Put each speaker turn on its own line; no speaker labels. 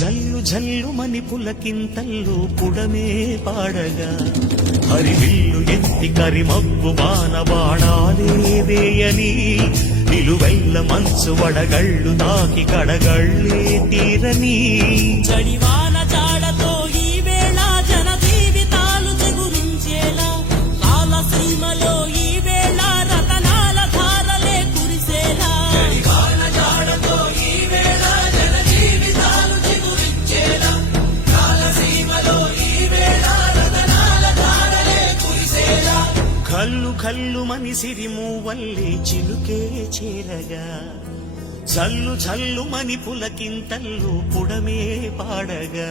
జల్లు జల్లు మని పులకింతల్లు పుడమే పాడగా. హరివిల్లు ఎత్తి కరిమబ్బు బాణబాణాలే వేయని నిలువెల్ల మంచు వడగళ్ళు తాకి కడగళ్ళే తీరని.
చడివా
కల్లు కల్లు మనిసిరి సిరిము వల్లే చిలుకే చేరగా. జల్లు జల్లు మని పులకింతల్లు పుడమే పాడగా.